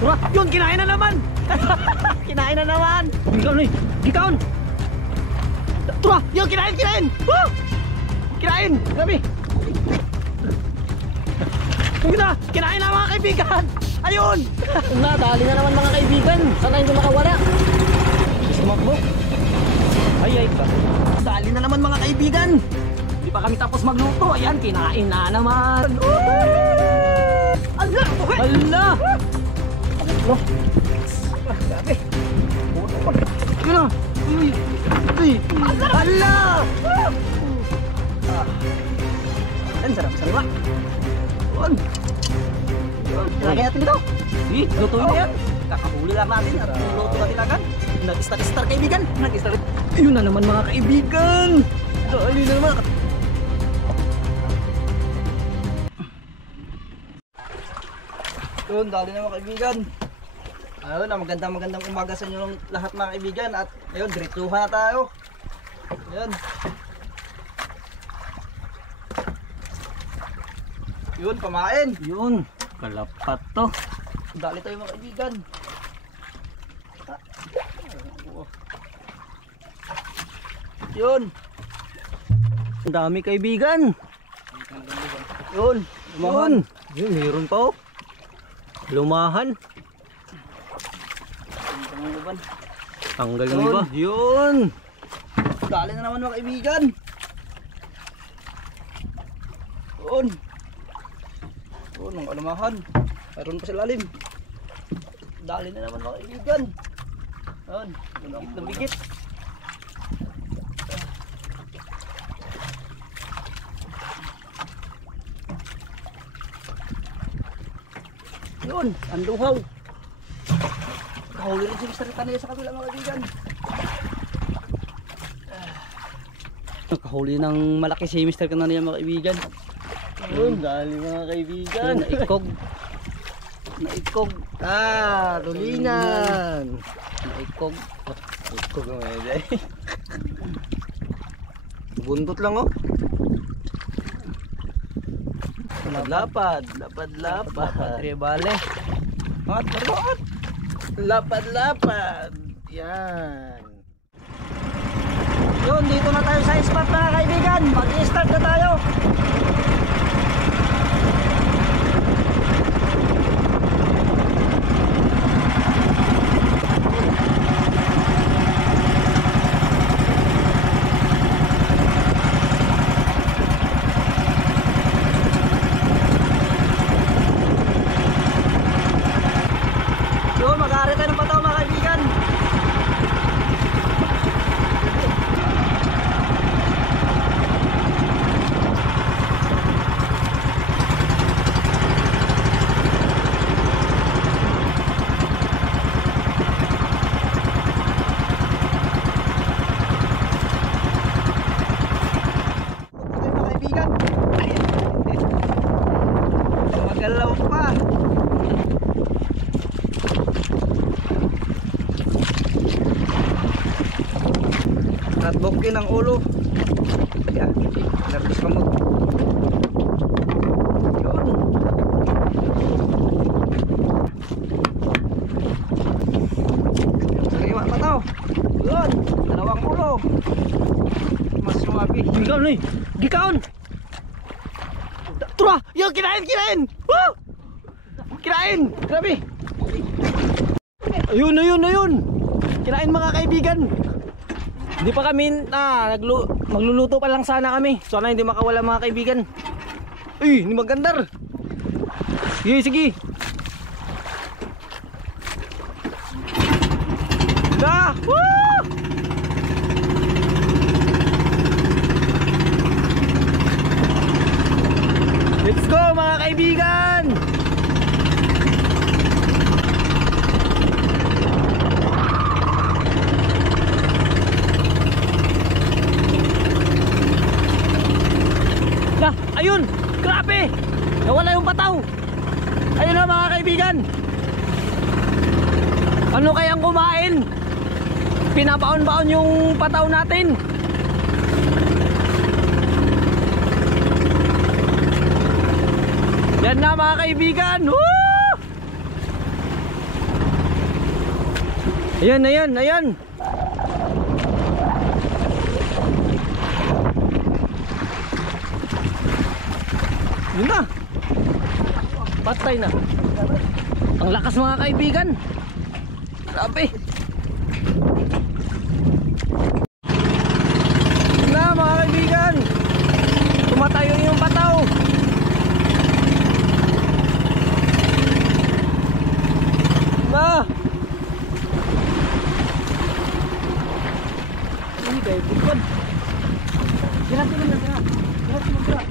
Tura, yun, kinain na naman. Kinain na naman. Gikaon eh, gikaon. Tura, yun, kinain. Woo! Kinain, grabe. Kinain na mga kaibigan. Ayun. Nadali na naman mga kaibigan. Sana hindi makawala. Sumakbo. Ay ka. Dali na naman mga kaibigan. Hindi pa kami tapos magluto. Ayan, kinain na naman. Allah! Allah! Ano? Grabe. Yun na. Allah! Ayan, sarap ba? Yun. Lagay natin dito. Sige, lutuin na yan. Kakahuli lang natin. Luto natin agad. Nag-star kaibigan. Ayun na naman mga kaibigan. Dali na naman. Yun, dali na mga kaibigan. Ayun na, magandang umaga sa inyo lahat mga kaibigan. At ayun, diretsuhan na tayo. Ayun. Yun, pamain. Yun, kalapat to. Dali tayo mga kaibigan. Yun. Ang dami kaibigan. Yun, lumahan. Yun, mayroon pa oh. Lumahan. Tanggal yung iba. Yun. Dali na naman mga kaibigan. Yun. Yun, ang alamahan. Mayroon pa sa lalim. Dali na naman mga kaibigan. Yun, bigit na bigit. Yun, ang luhaw. Kahuli rin si Mr. Tanaya sa kabila mga kaibigan. Kahuli ng malaki si Mr. Tanaya mga kaibigan. Yun, dali mga kaibigan. Naikog. Tulinan. Naikog. Naikog ang mga dyan. Buntot lang oh. Lapad. Tribale. Bakit? Lapad. Yan. Yun, dito na tayo sa spot mga kaibigan. Mag-i-start na tayo. At bukkin ang ulo. Yan, nervous ka mo. Yun. Sariwa pa tao. Yun, dalawang ulo. Mas sumabi. Gikaon. Tura, yun, kinain. Woo! Kinain, grabe. Ayun. Kinain mga kaibigan. Hindi pa kami magluluto pa lang sana kami. Sana hindi makawala mga kaibigan. Uy, hindi magandar. Sige. Woo! Let's go mga kaibigan. Ayun, grabe. Nawala yung pataw. Ayun na mga kaibigan. Ano kayang kumain? Pinabaon-baon yung pataw natin. Yan na mga kaibigan. Woo! Ayan, ayan, ayan. Yun na. Patay na. Ang lakas mga kaibigan. Grabe. Yun na mga kaibigan. Tumatayo yung pataw. Na. Ini kayak bukan. Gerak naman na gerak. Gerak naman gerak.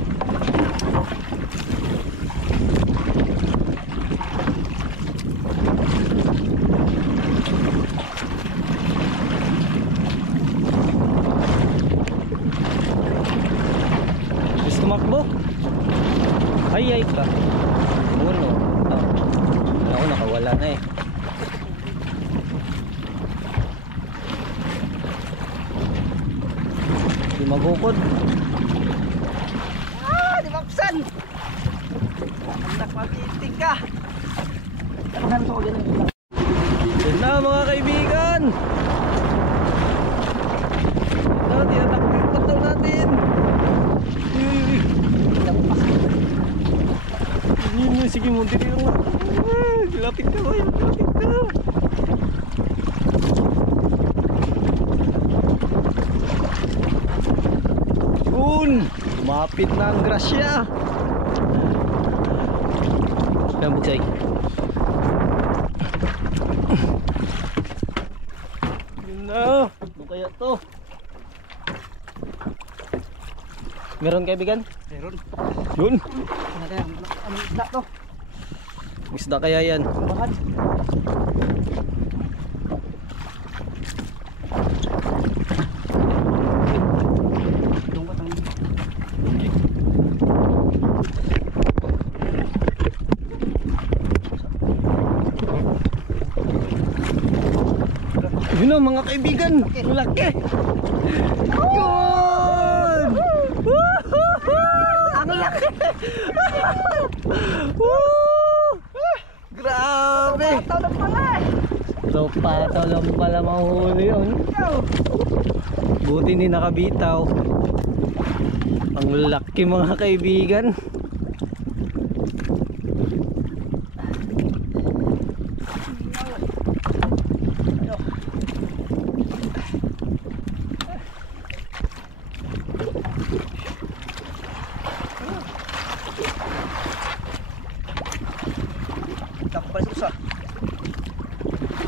Tumakbo. Ay ka. Uno. Ako nakawala na eh. Di magukod. Di mapsan. Anak matitig ka. Yan na mga kaibigan. Tinatakbo yung pataw natin. Sige mo, dito yung lapit ka ba yun? Lapit ka. Yun! Lumapit na ang grasya. Yan, buksay. Yun na. Ano kaya to? Meron kaibigan? Meron. Yun. Ano isda to? Isda kaya yan? Bahan. Yun na mga kaibigan. Malaki. Yun. Ang laki. Grabe. Pataw lang pala. So pataw lang pala mahuli yun. Buti hindi nakabitaw. Ang laki mga kaibigan.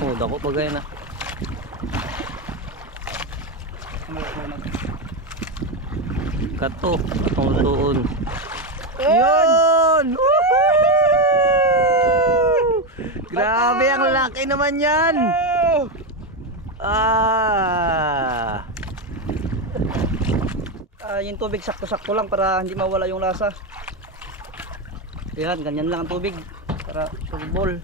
Oh, dako pagay na. Kato, ang tuon. Yun! Grabe, ang laki naman yan. Yung tubig sakto-sakto lang para hindi mawala yung lasa. Yan, ganyan lang ang tubig para pag-ball.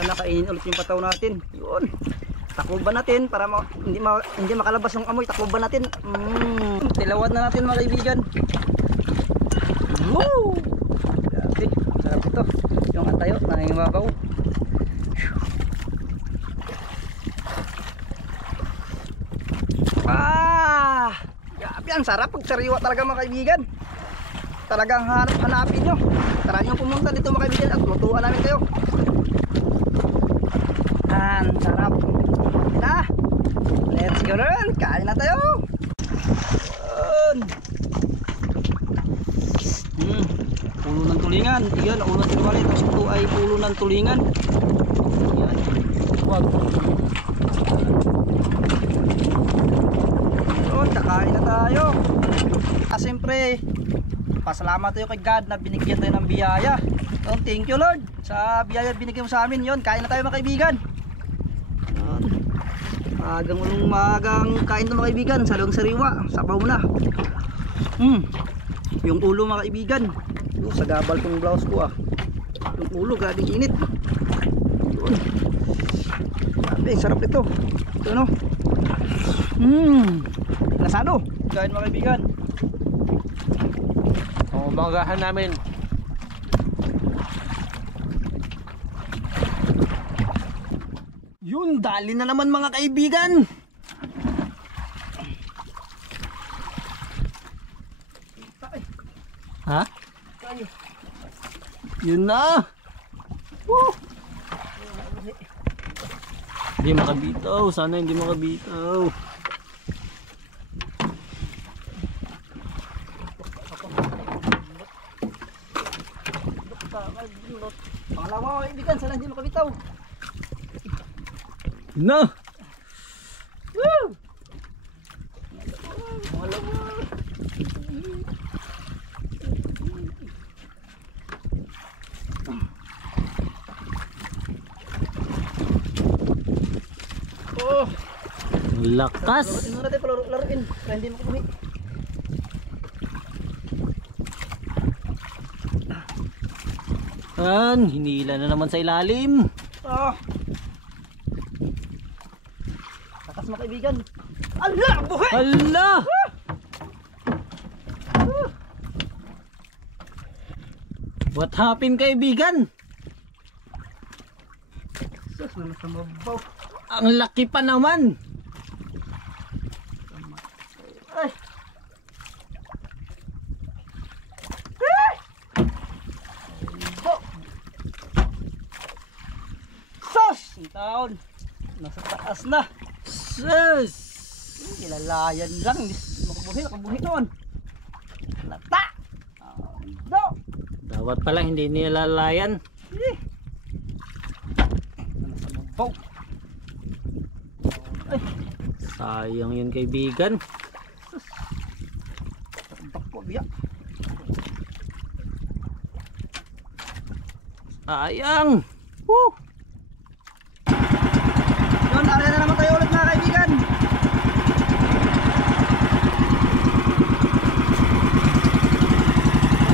Sana kainin ulit yung pataw natin. Yun. Takloban natin para hindi makalabas yung amoy. Takloban natin. Tilawan na natin mga kaibigan. Woo! Grabe, sarap ito. Yung atayo, nangingibabaw. Grabe, ang sarap. Pagsariwa talaga mga kaibigan. Talagang hanapin nyo. Tara nyo pumunta dito mga kaibigan at lutuan namin kayo. Ang sarap na. Let's go rin. Kain na tayo. Pulo ng tulingan. Yan, ulo ng tulingan. Tapos ito ay pulo ng tulingan. Yan. Wag. Yun, kakain na tayo. Siyempre, pasalamat tayo kay God na binigyan tayo ng biyaya. Thank you Lord sa biyaya binigyan mo sa amin. Yun, kain na tayo mga kaibigan. Magang kain na mga kaibigan. Salong sariwa, sabaw na. Yung ulo mga kaibigan. Sa gabal kong blouse ko yung ulo, grabing init. Yun. Grabe, sarap ito. Ito no. Lasado. Kain mga kaibigan. Umagahan namin. Yun, dali na naman mga kaibigan. Ha? Yun na. Woo! Hindi makabitaw. Sana hindi makabitaw. Pangalawa kaibigan, sana hindi makabitaw. Yun na. Woo! Pangalawa. Oh, Lakas. laruin muna tayo, laruin. Kaya hindi makabumi. Yan, hinila na naman sa ilalim. Ah. Lakas mga kaibigan. Ala, buhay! Hala! What happened kaibigan? Sus, nasa mabaw. Ang laki pa naman. Ay. Bo. Sus! Ang taon. Nasa taas na. Sus! Ilalayan lang. Makabuhi, nakabuhi noon. Lata! Do! Dapat pala hindi nilalayan. Nasa mabaw. Ay. Sayang yun kaibigan. Bako, biya. Sayang. Woo! Yun, area na naman tayo ulit mga kaibigan.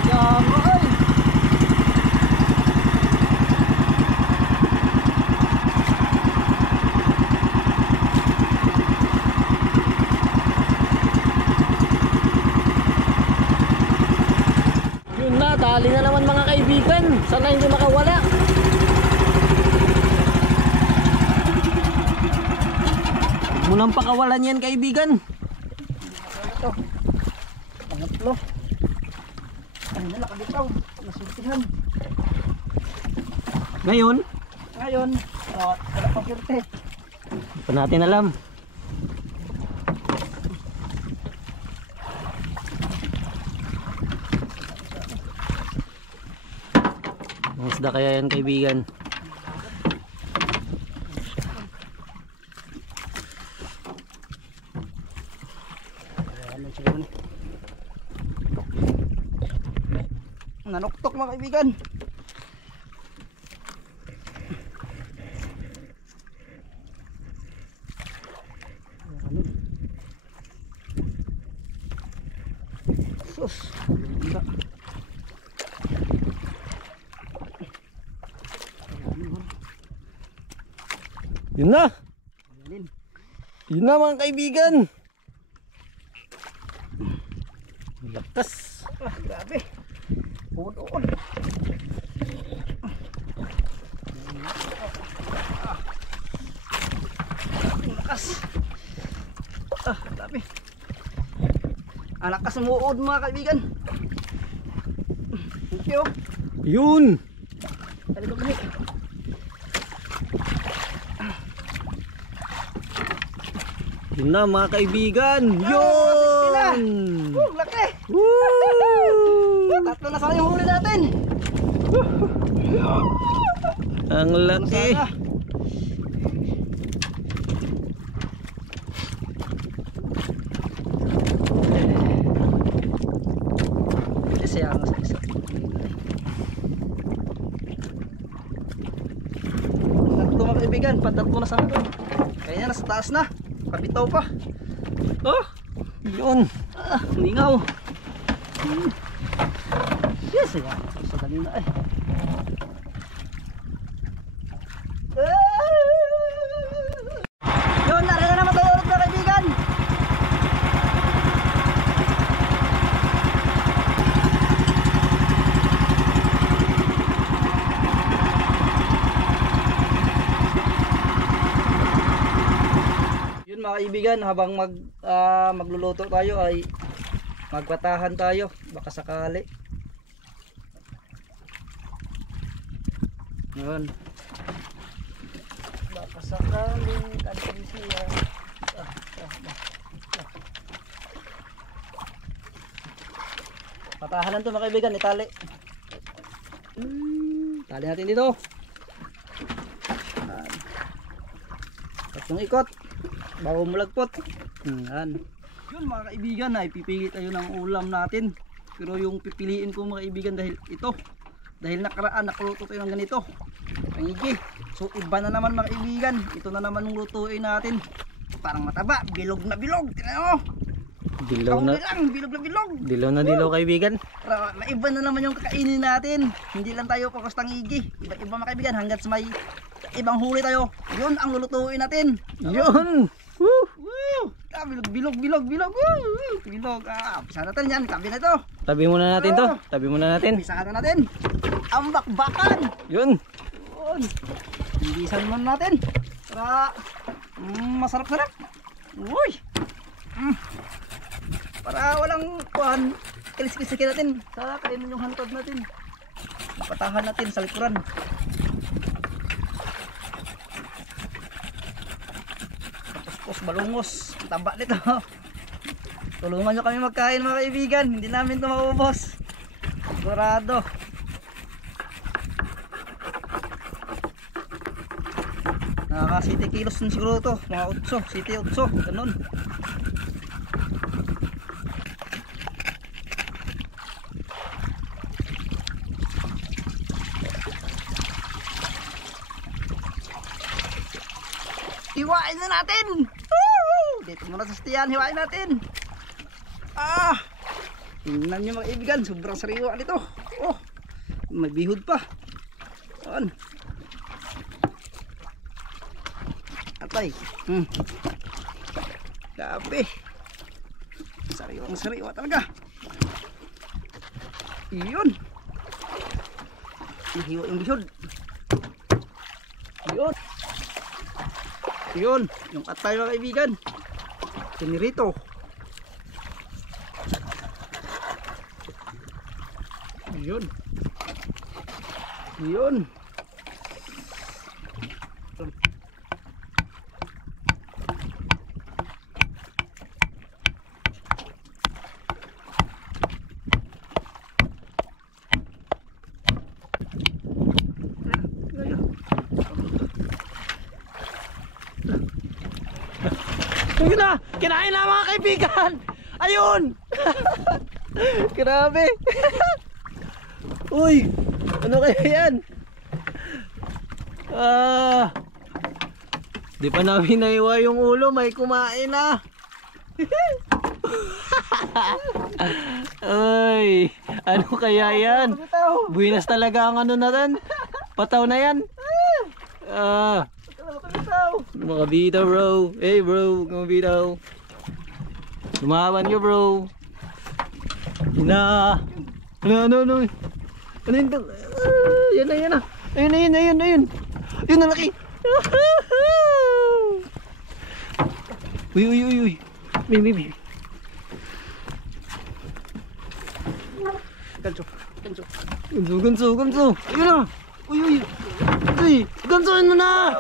Sayang, ay. Yun na, dali na naman mga kaibigan. Sana hindi makawala. Huwag mo nang pakawalan yan kaibigan. Ito. Pangatlo. Ay na, nakabitaw. Nasultihan. Ngayon, Ngayon, wala pang kirte. hindi pa natin alam. Ang isda kaya yan kaibigan. Ano siguro ni? Nanuktok mga kaibigan. Sus. Ganda. Yun na. Ayan. Yun na mga kaibigan. Lakas. Ah, grabe. Uod-uod. Lakas. Ah, grabe. Ang lakas ng uod mga kaibigan. Thank you. Yun. Dali ko kami. Yun na mga kaibigan. Ah, Yun. Laki. Woo! Tatlo na sana yung huli natin. Ang laki. Sana. Isa ang sa isa. Tatlo mga kaibigan, patatlo na sana doon. Kaya nasa taas na. Kabitaw pa. Oh, Yun. ah, ningaw. Yes, yan. Sa dali na eh. Yun, narin na naman tayo ulit na kaibigan. mga kaibigan, habang magluluto tayo ay magpatahan tayo baka sakali. Yun. Baka sakaling kantin siya. Patahanan to mga kaibigan, itali. Tali natin dito. Tatlong ikot bago mulagpot. Yan. Yun mga kaibigan, ay pipili tayo ng ulam natin. Pero yung pipiliin ko mga kaibigan dahil ito. Dahil nakaraan nakuluto tayo ng ganito. Pangigi. So iba na naman mga kaibigan. Ito na naman yung lutuin natin. Parang mataba, bilog na bilog. Tingnan mo. Dilaw na. Bilog na bilog. Dilaw na dilaw kaibigan. Para maiba na naman yung kakainin natin. Hindi lang tayo focus tangigi. Iba-iba mga kaibigan hanggat sa may ibang huli tayo. Yun ang lulutuin natin. Yun. Woo! Woo! Bilog. Bilog. Pisa natin yan. Tabi na ito. Tabi muna natin to. Tabi muna natin. Pisa na natin. Ang bakbakan. Yun. Yun. Bilisan muna natin. Para masarap-sarap. Uy. Para walang kuhan, kilis-kisikin natin sa kainin yung hantod natin. Patahan natin sa likuran. Tapos balungos, ang taba nito. Tulungan nyo kami magkain mga kaibigan, hindi namin ito maubos. Sigurado. Nakaka 7 kilos din siguro ito, mga 8, 7, 8, ganun. Hiwain na natin. Dito muna sa stiyan, hiwain natin. Tingnan nyo mga kaibigan, sobrang sariwa nito. Oh, may bihod pa. Saan? Atay. Grabe. Sariwa talaga. Yun. Hiwa yung bihod. Yun, yung atay mga kaibigan. Tinirito. Yun. Yun na! Kinain na mga kaibigan! Ayun! Grabe! Uy! Ano kaya yan? Di pa namin naiwa yung ulo, may kumain na! Ay! Ano kaya yan? Buinas talaga ang ano natin? Pataw na yan! Mga bitaw bro. Hey bro, mga bitaw. Lumaban ka bro. Ina. Ano. Ano yun? Yan na. Ayun. Yun na laki. Uy. Baby. Ganso. Ayun na. Uy. Gansoin mo na!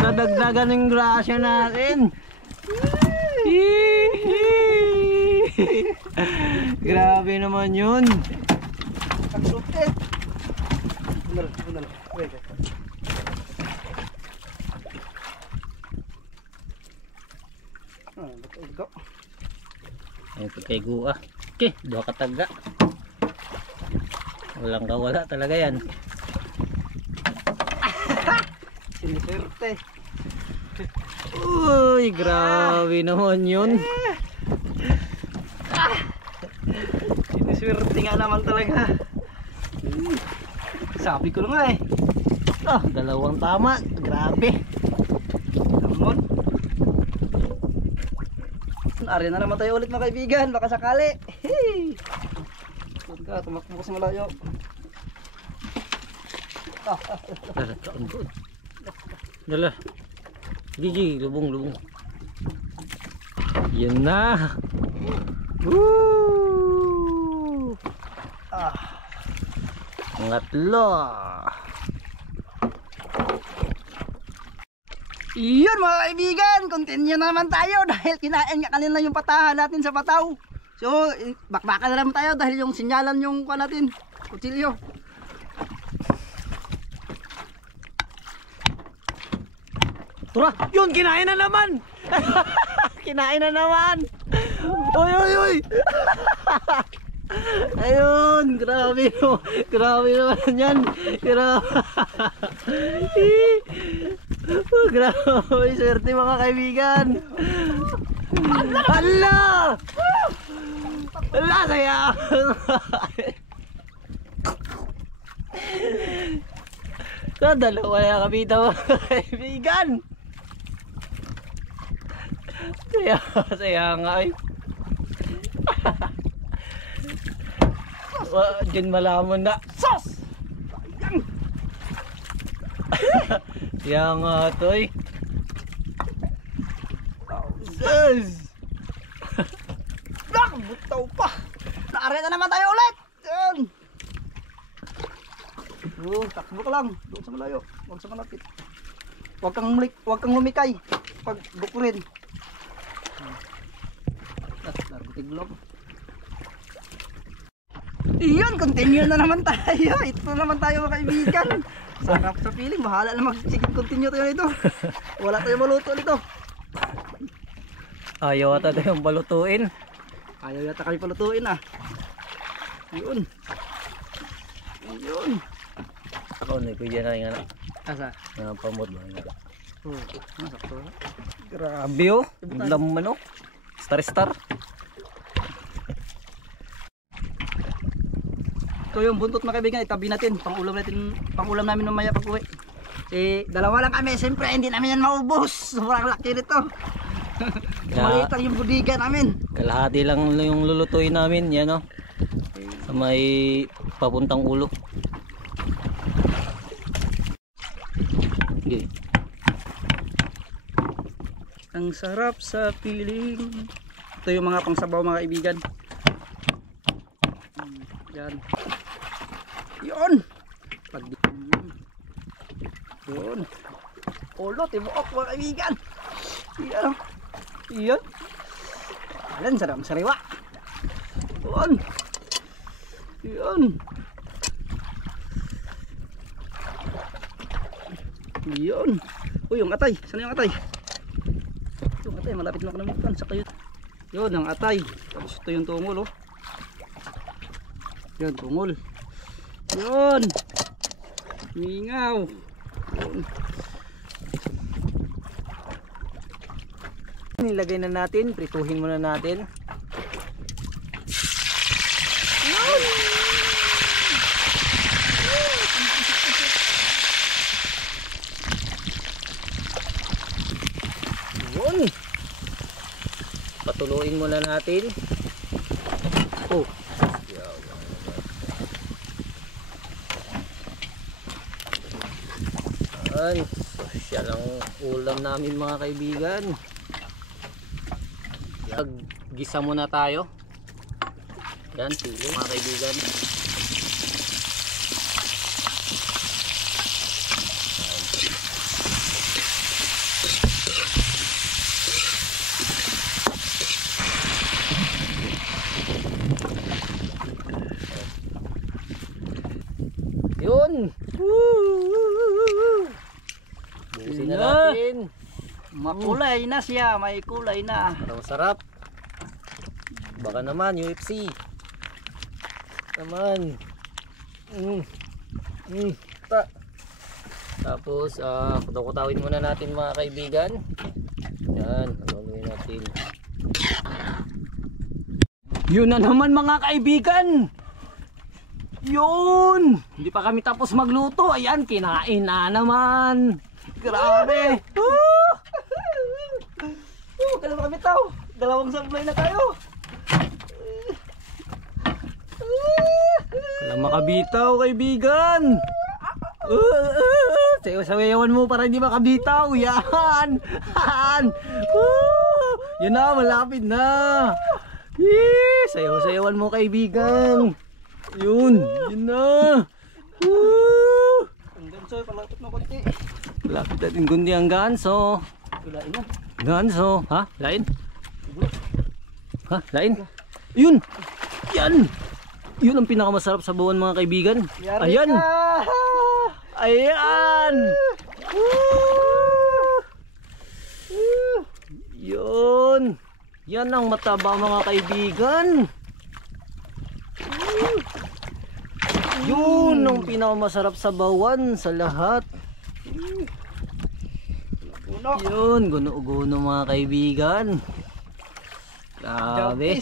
Nadagdagan yung grasya natin. Grabe naman yun. Pagsukit. Ito kay Gua. Okay, 2 kataga. Walang kawala talaga yan. Siniswerte. Uy, grabe naman yun. Siniswerte nga naman talaga. Sabi ko lang nga 2 tama. Grabe. Lamon. Ari na naman tayo ulit mga kaibigan, baka sakali. Tumakbo ko sa malayo. Dala, kaon doon. Dala. Gigi, lubong. Yan na. Woo! Ngatlo. Iyon mga kaibigan, continue naman tayo dahil kinain nga kanina yung patahan natin sa pataw. So, bakbakan na naman tayo dahil yung sinyalan yung kuha natin, kutsilyo. Tura, yun, kinain na naman. Kinain na naman. Uy. Ayun, grabe no. Grabe naman yan. Grabe, swerte mga kaibigan. Hala! Hala, saya! Dalawa na kami ito mga kaibigan. Saya nga eh. Diyan malaman na. Sos! Yang to eh. Sos! Butaw pa! Nakareta naman tayo ulit! Yan! Takbo ka lang. Doon sa malayo. Huwag sa malapit. Huwag kang lumikay. Pag bukurin. Largo. Iyon, continue na naman tayo. Ito naman tayo mga kaibigan. Sarap sa feeling. Bahala na mag-continue tayo nito. Wala tayong maluto nito. Ayaw ata tayong balutuin. Ayaw yata kami palutuin ah. Yun. Ako na kuya na nga na. Asa? Pamot ba nga. Masakto. Grabe oh. Laman oh. Star. Ito yung buntot mga kaibigan, itabi natin. Pangulam namin mamaya pag uwi. Dalawa lang kami, siyempre hindi namin yan maubos. Sobrang laki nito. Maliit lang yung budiga namin. Kalahati lang yung lulutuin namin, yan oh. Sa may papuntang ulo. Okay. Ang sarap sa piling. Ito yung mga pangsabaw mga kaibigan. Yan. Yun. Yun. Ulo, tibuok mga kaibigan. Yan. Yan. Alan, sarap sariwa. Yun. Yun. Yun. Uy, yung atay. Sana yung atay? Yung atay, malapit na ako naman sa kayo. Yun, ang atay. Tapos ito yung tungol, oh. Yun, tungol. Yun. Mingaw. Yun. Nilagay na natin, prituhin muna natin. Yun. Patuluin muna natin. Oh. Yan. Siya lang ulam namin mga kaibigan. Gisa muna tayo. Yan, sili mga kaibigan. Yun. Busin na natin. Makulay na siya, may kulay na. Parang sarap. Baka naman UFC. Naman. Tapos kutakutawin muna natin mga kaibigan. Yan, haluin natin. Yun na naman mga kaibigan. Yun. Hindi pa kami tapos magluto. Ayan, kinain na naman. Grabe. Kailan kami tao? Dalawang sablay na tayo. Kailan makabitaw kaibigan. Sayaw-sayawan mo para hindi makabitaw. Yan. Yan na, malapit na. Sayaw-sayawan mo kaibigan. Yun na. Ang ganso, palapit na konti. Malapit natin kundi ang ganso. Tulain na. Ganso. Ha? Lain? Ha? Lain? Yun. Yan. Yun ang pinakamasarap sa bawan mga kaibigan. Yari Ayan. ka! Ayan. Yun. Yan ang mataba mga kaibigan. Yun ang pinakamasarap sa bawan sa lahat. Yun, guno-guno mga kaibigan. Grabe.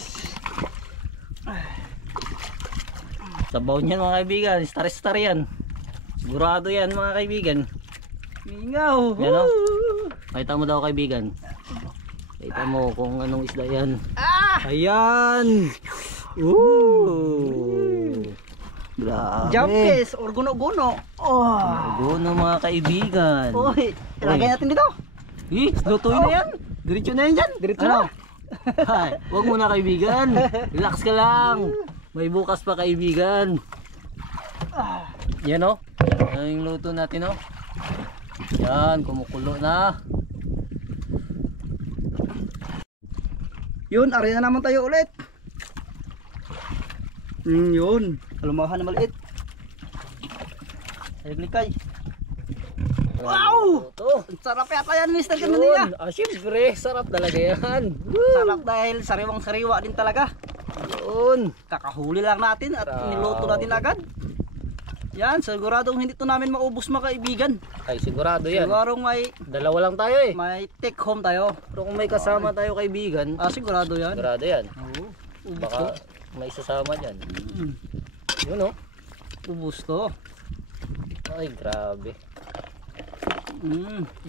Sabaw niyan mga kaibigan, star-star yan. Sigurado yan mga kaibigan. Mingaw. Yan o. Pakita mo daw kaibigan. Pakita mo kung anong isda yan. Ayan. Grabe. Jumpes or guno-guno. Guno mga kaibigan. Uy, ilagay natin dito. Lutuin na yan. Diretso na yan dyan. Diretso na. Hay, wag muna kaibigan. Relax ka lang. May bukas pa kaibigan. Yan o. Yan yung luto natin o. Yan, kumukulo na. Yun, ari na naman tayo ulit. Yun, kalumahan na maliit. Liglikay. Wow! Ang sarap yata yan, Mr. Kananiya. Siyempre, sarap talaga yan. Sarap dahil sariwang-sariwa din talaga. Yun. Kakahuli lang natin at niluto natin agad. Yan, siguradong hindi to namin maubos mga kaibigan. Ay, sigurado yan. Siguradong Dalawa lang tayo eh. may take home tayo. Pero kung may kasama tayo kaibigan, Sigurado yan. sigurado yan. Oo. Baka may sasama dyan. Yun o. Ubus to. Ay, grabe.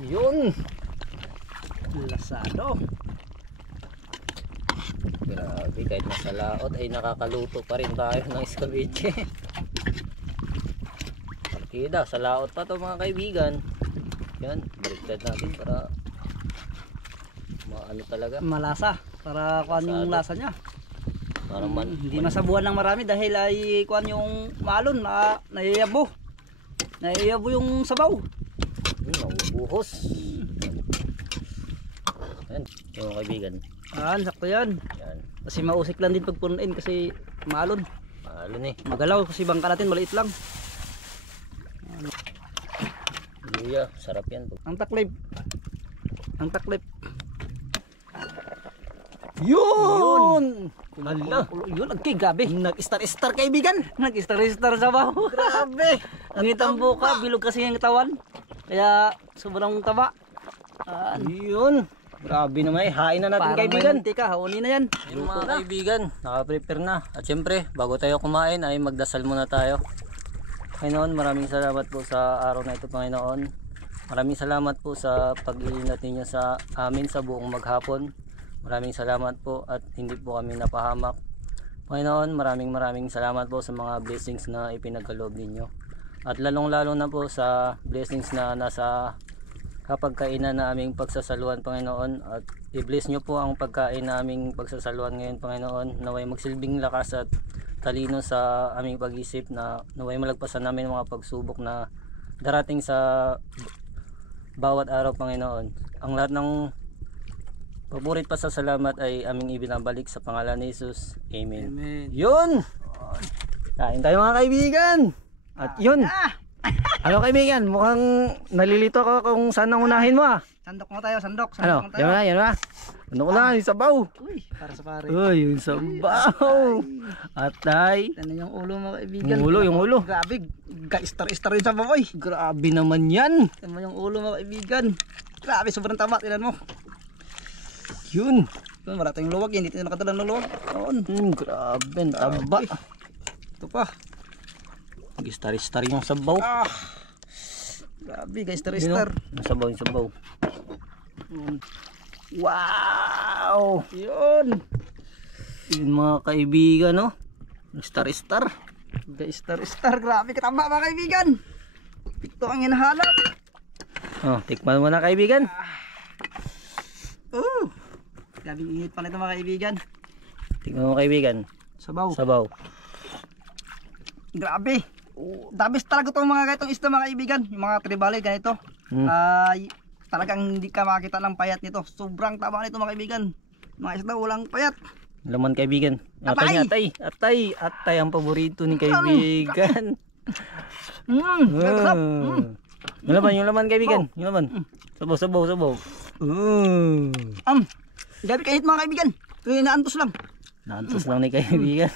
Yun. Lasado. Grabe, kahit nasa laot ay nakakaluto pa rin tayo ng escabeche. Partida, sa laot pa to mga kaibigan. Yan, baliktad natin para maano talaga. Malasa. Para kuan yung lasa niya. Para Hindi masabuhan ng marami dahil ay kuan yung malon na nayayabo. Nayayabo yung sabaw. Mabubuhos. Yan, yung kaibigan. Sakto yan. Yan, Kasi mausik lang din pagpunuin kasi malon. mahalo ni. Magalaw kasi bangka natin maliit lang. Luya, sarap yan. Ang taklip. Ang taklip. Yun! Hala! Yun, grabe. Nag-star-star kaibigan! Nag-star-star sa baho. Grabe! Ang itambuka, bilog kasi yung katawan. Kaya sobrang taba. Yun! Grabe naman eh. Hain na natin Parang kaibigan. may mantika, haunin na yan. Yung mga kaibigan, naka-prepare na. At syempre, bago tayo kumain ay magdasal muna tayo. Panginoon, maraming salamat po sa araw na ito, Panginoon. Maraming salamat po sa pag-iingat ninyo sa amin sa buong maghapon. Maraming salamat po at hindi po kami napahamak. Panginoon, maraming salamat po sa mga blessings na ipinagkaloob ninyo. At lalong-lalo na po sa blessings na nasa kapagkainan na aming pagsasaluhan, Panginoon. At i-bless nyo po ang pagkain na aming pagsasaluhan ngayon, Panginoon. Naway magsilbing lakas at talino sa aming pag-isip, na naway malagpasan namin mga pagsubok na darating sa bawat araw, Panginoon. Ang lahat ng paborit pa sa salamat ay aming ibinabalik sa pangalan ni Jesus. Amen. Amen. Yun! Kain tayo mga kaibigan! At yun! Ano kaibigan? Mukhang nalilito ka kung saan ang unahin mo ah. Sandok mo tayo, sandok. Ano? Sandok mo tayo. Yan na, yan na. Ano ko na? Yung sabaw. Uy, para sa pare. Uy, yung sabaw. Atay. Ano yung ulo mga kaibigan? Yung ulo. Grabe, ga-star-star rin sa baboy. Grabe naman yan. Tignan mo yung ulo mga kaibigan. Grabe, sobrang taba. Tignan mo. Yun. Yun, wala tayong luwag. Hindi tayo nakatalang ng luwag. Noon. Grabe, ang taba. Ito pa. Nag-star-star yung sabaw. Grabe, ga-star-star. Yung sabaw, yung sabaw. Wow! Yun. Yun mga kaibigan, no? Star-star. Ga-star-star. Grabe, katamba mga kaibigan. Ito ang hinahanap. Oh, tikman mo na kaibigan. Gabing init pa nito mga kaibigan. Tikman mo kaibigan. Sabaw. Sabaw. Grabe. Dabis talaga itong mga ganitong isda mga kaibigan. Yung mga tribali ganito. Ay talagang hindi ka makakita ng payat nito. Sobrang taba nito mga kaibigan. Mga isda walang payat. Laman kaibigan. Atay! Atay ang paborito ni kaibigan. Sarap. Yung laman kaibigan. Yung laman. Sabaw. Gabi kahit mga kaibigan. Ito naantos lang. Naantos lang ni kaibigan.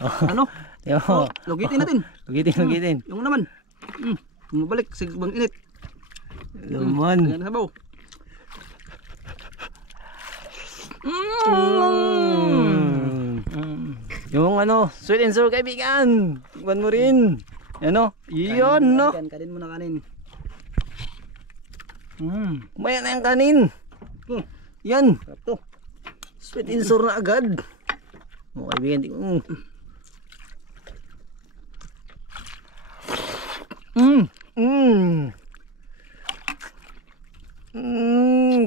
Ano? Yo. Lugitin natin. Lugitin. Yung naman. Bumabalik. Sigbang init. Laman. Ayan sabaw. Yung ano, sweet and sour kaibigan. Tikman mo rin. Ano? Iyon, no? Kanin mo na kanin. Maya na yung kanin. Yan. Sarap to. Sweet and sour na agad. O kaibigan, tikman mo.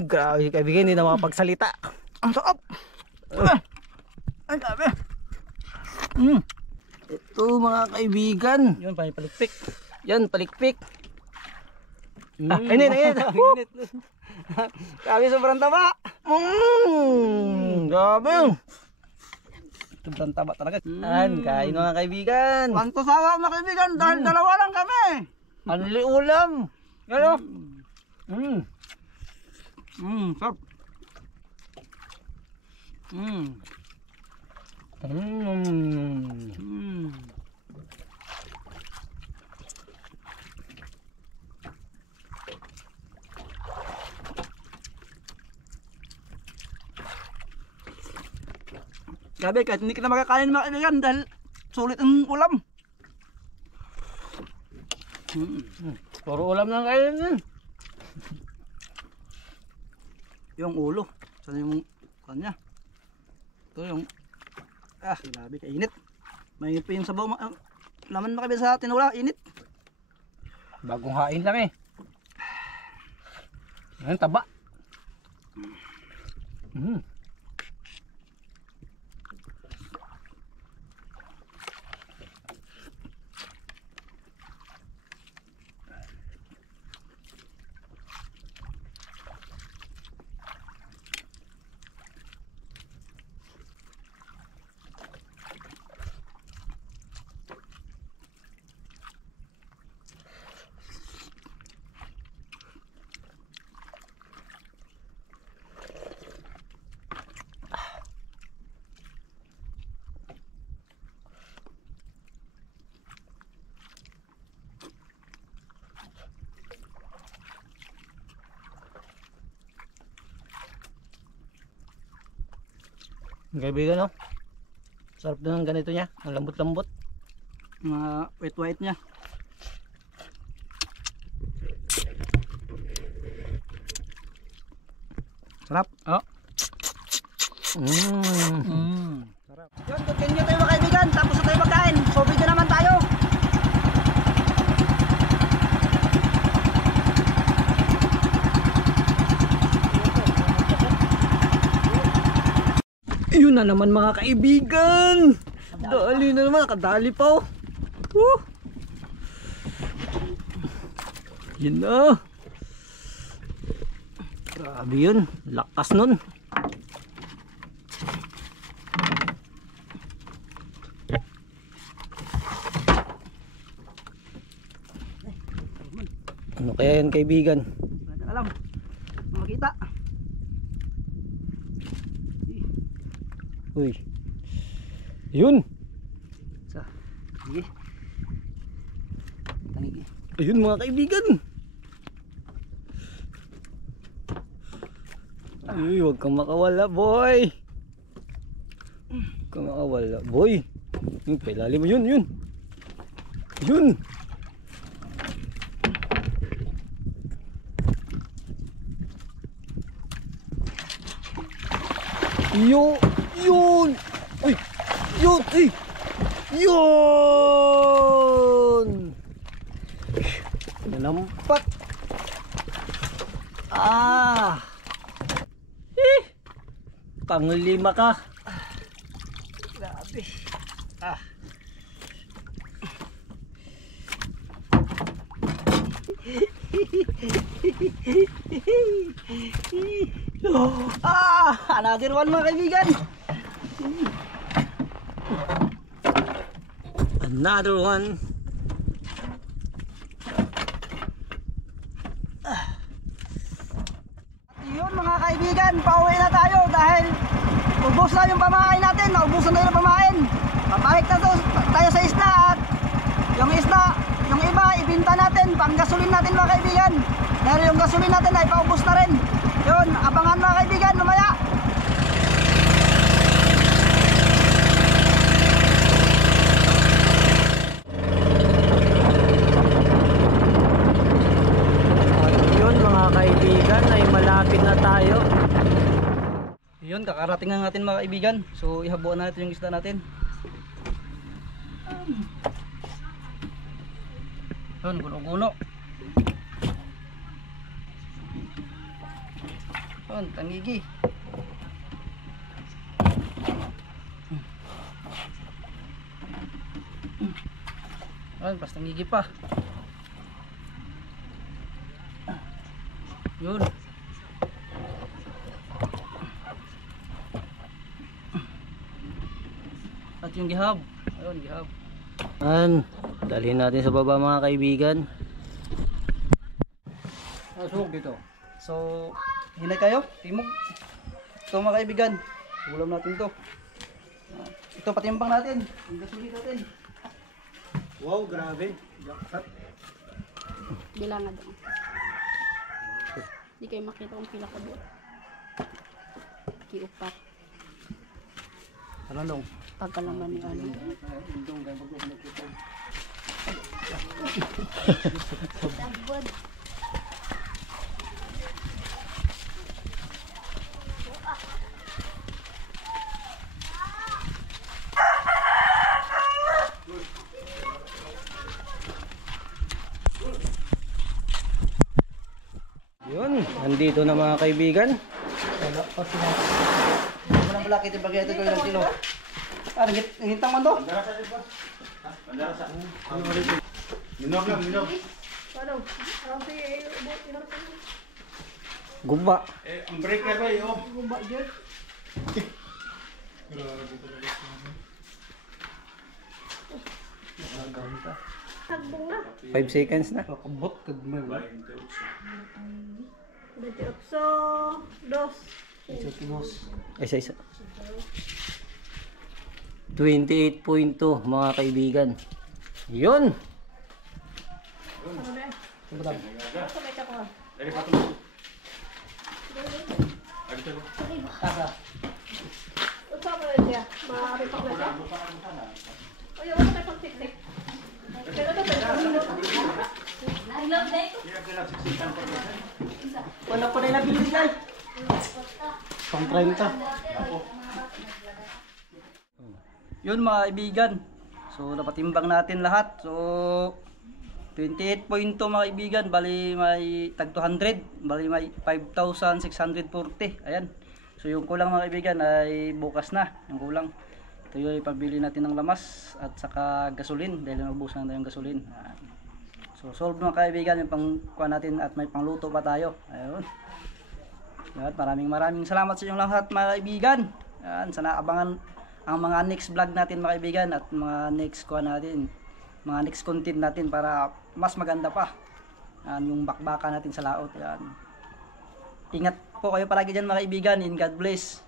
Grabe kaibigan, hindi na makapagsalita. Ang sarap. Ang grabe. Ito mga kaibigan. Yun, palikpik. Yan, palikpik. Init. Grabe, sobrang taba. Grabe. Sobrang taba talaga. Kain mga kaibigan. Kwanto sawa mga kaibigan dahil dalawa lang kami. Anli ulam. Ano? Sarap. Grabe, kahit hindi kita makakain mga kaibigan dahil sulit ang ulam. Puro ulam lang kayo din. Yung ulo. Saan yung kanya? Ito yung grabe kainit. May pa yung sabaw. Laman na kami sa tinula, init. Bagong hain lang eh. Ang taba. Kaibigan, no? Sarap din ng ganito niya. Ang lambot-lambot. Mga white niya. Sarap. Sarap. Yun, continue tayo mga kaibigan. Tapos na tayo magkain. So, video naman tayo. Yun na naman mga kaibigan. Dali na naman. Nakadali pa oh. Yun na. Grabe yun. Lakas nun. Ano kaya yan kaibigan? Wala na alam. Makita. Uy. Yun. Sige. Tanigi. Ayun mga kaibigan. Uy, huwag kang makawala boy. Huwag kang makawala boy. Yung pailalim mo yun. Yun. Yun. Uy. Yun. Yun. Lampat. Ah. Panglima ka. Grabe. Ah. Another one mga kaibigan. Another one. Yun mga kaibigan, pauwi na tayo dahil ubos na yung pamahain natin, naubusan na yung pamahain. Papahik na tayo sa isla at yung isla, yung iba ibinta natin, pang gasolin natin mga kaibigan. Pero yung gasolin natin ay paubos na rin. Yun, abangan mga kaibigan mamaya. Yun mga kaibigan ay malapit na tayo. Yun, kakarating na natin mga kaibigan. So ihabuan natin yung isda natin. Yun, gulo-gulo. Yun, tangigi. Yun, pas tangigi pa. Yun. At yung gihab. Ayun, gihab. Dalhin natin sa baba mga kaibigan. Sunog dito. So, hinay kayo, timog. Ito mga kaibigan, ulam natin to. Ito patimbang natin, yung gasolin natin. Wow, grabe. Bilangan doon. Hindi kayo makita kung pila ka doon. Kiupat. Ano dong? Pagkalaman ni ano. Yun, nandito na mga kaibigan. Wala pa sila. Walang malaki ito bagay ito ko ilang kilo. Ah, nangintang man to? Minog lang, minog. Guba. Ang breaker ba yun? 5 seconds na. Kakabot, kagmay. 28, 2. Isa. 28.2 mga kaibigan. Yun. Wala pa rin nabili guys. Pang 30. Yun mga kaibigan. So napatimbang natin lahat. So 28.2 mga kaibigan, bali may tag 200, bali may 5,640. Ayan. So yung kulang mga kaibigan ay bukas na, yung kulang. Ito yung ipabili natin ng lamas at saka gasolin dahil naubusan na tayong gasolin. Ayan. So solve mga kaibigan yung pangkuha natin at may pangluto pa tayo. Ayun. Yan, maraming salamat sa inyong lahat mga kaibigan. Yan, sana abangan ang mga next vlog natin mga kaibigan at mga next kuha natin, mga next content natin para mas maganda pa. Yan, yung bakbaka natin sa laot. Yan. Ingat po kayo palagi dyan mga kaibigan. In God bless.